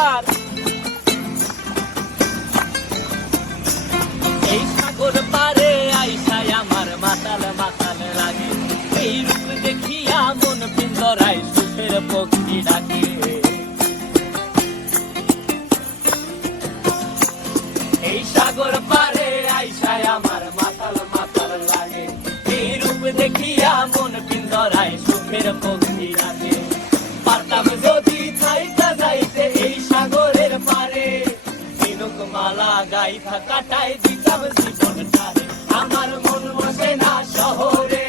আমার। এই সাগর পারে আইসায় আমার মাতাল মাতাল লাগে, এই রূপ দেখিয়া মন পিঞ্জরায় সুখের পক্ষী ডাকে। এই সাগর পারে আইসায় আমার মাতাল মাতাল লাগে, এই রূপ দেখিয়া মন পিঞ্জরায় সুখের পক্ষী ডাকে। পারতাম যদি থাইকা যাইতে এই সাগরের পারে, তিলক মালা গাইথা কাটাই দিতাম জীবনটারে। আমার মন বসে না শহরে,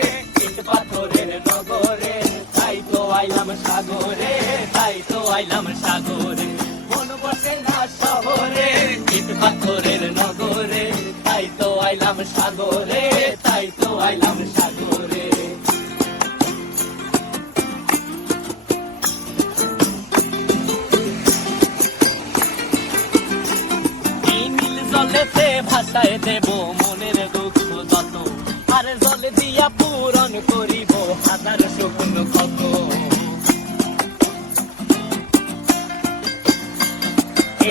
ইট পাথরের নগরে, তাই তো আইলাম সাগরে, তাই তো আইলাম সাগরে। মন বসে না শহরে, ইট পাথরের নগরে, তাই তো আইলাম সাগরে, তাই তো আইলাম সাগরে। জলেতে ভাসায় দেব মনের দুঃখ যত, আর জলে দিয়া পূরণ করিব হাজার শকুন ক্ষত।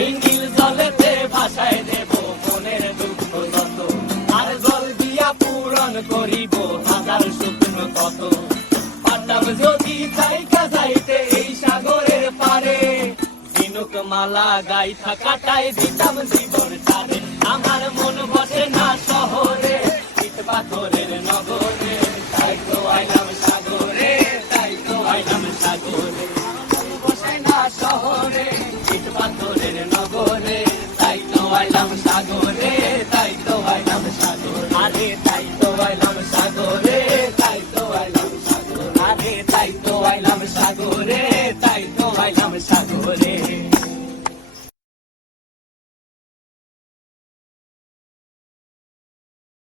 এই নীল জলেতে ভাসায় দেব মনের দুঃখ যত, আর জল দিয়া পূরণ করিব হাজার শকুন ক্ষত। পারতাম যদি থাইকা যাইতে এই সাগরের পারে, তিলক মালা গাইথা কাটাই দিতাম জীবনটারে। আমার মন বসে না শহরে, ইট পাথরের নগরে, তাই তো আইলাম সাগরে, তাই তো আইলাম সাগরে। মন বসে না শহরে, ইট পাথরের নগরে, তাই তো আইলাম সাগরে, তাই তো আইলাম সাগরে। আরে তাই তো আইলাম সাগরে, তাই তো আইলাম সাগরে। আরে তাই তো আইলাম সাগরে, তাই তো আইলাম সাগরে।